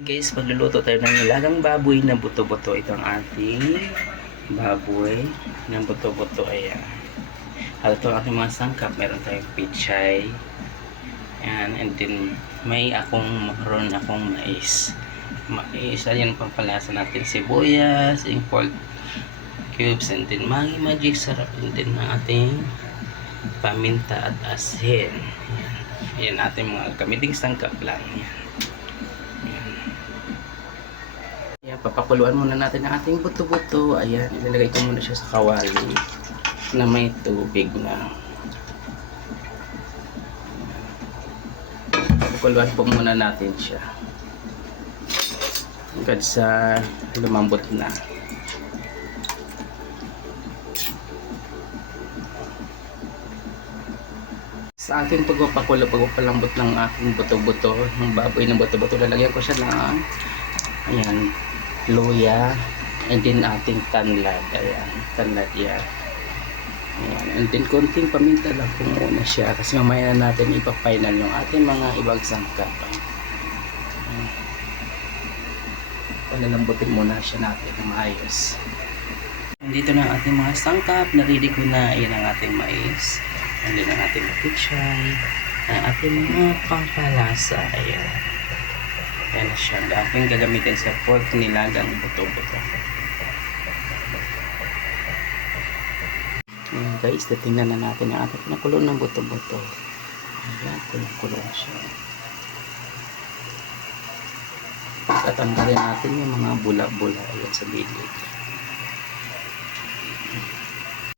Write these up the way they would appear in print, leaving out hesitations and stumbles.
Guys, magluluto tayo ng nilagang baboy na buto-buto. Ito ang ating baboy na buto-buto. Ayan. At ito ang ating mga sangkap. Meron tayong pichay. Ayan. And then, may mayroon akong mais. Mais. Ayan pang palasa natin. Sibuyas, yung pork cubes, and then magic sarap. And then, ang ating paminta at asin. Ayan. Ayan ating mga kamiting sangkap lang. Ayan. Ayan, papakuluan muna natin ang ating buto-buto. Ayan, ilalagay ko muna siya sa kawali na may tubig na. Papakuluan po muna natin siya hanggang sa lumambot na. Sa ating pagpapalambot ng ating buto-buto, ng baboy ng buto-buto, lalagyan ko siya ng ayan, luya, and then ating tanlad. Ayan, tanlad yan. Ayan, and then konting paminta lang po muna siya kasi mamaya na natin ipapainal yung ating mga ibang sangkap. Palalambutin muna siya natin ng maayos. Nandito na ang ating mga sangkap, na-ready ko na. Ayan ang ating mais, and then ang ating pichay, ang ating mga pangpalasa. Ayan. Ayan na siya. Ang aking gagamitin sa pork nilagang buto-buto. Ayan guys, titingnan na natin ang ating pinakulo ng buto-buto. Ayan, kulong-kulong siya. Tatanggalin natin yung mga bula-bula. Ayan sa bibig.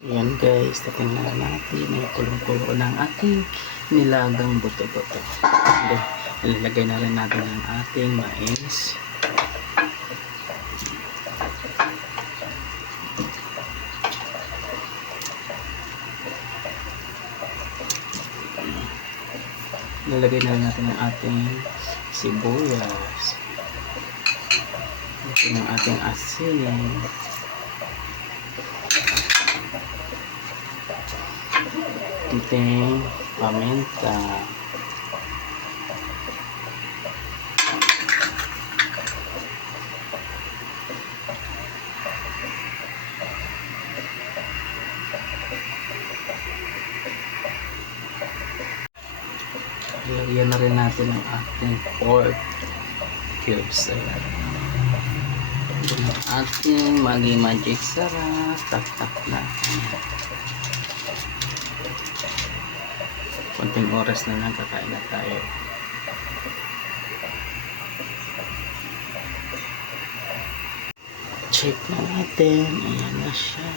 Ayan guys, titingnan na natin yung kulong-kulong ng ating nilagang buto-buto. Ilalagay na rin natin ang ating mais. Ilalagay na rin natin ang ating sibuyas. Ang ating asin. Ating paminta. Lagyan na rin natin ang ating pork cubes. Ayan. Ang ating magic sarap. Tak-tak natin. Konting oras na lang, kakain na tayo. Check na natin. Ayan na siya.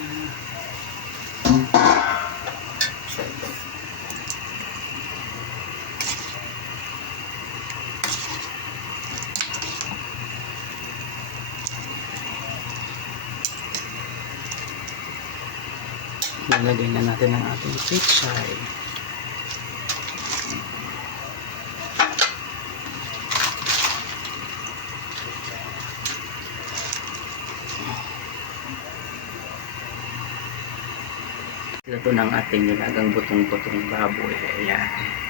Nalagay na natin ang ating pichay. Ito ng ating nilagang butong-butong baboy. Ayan.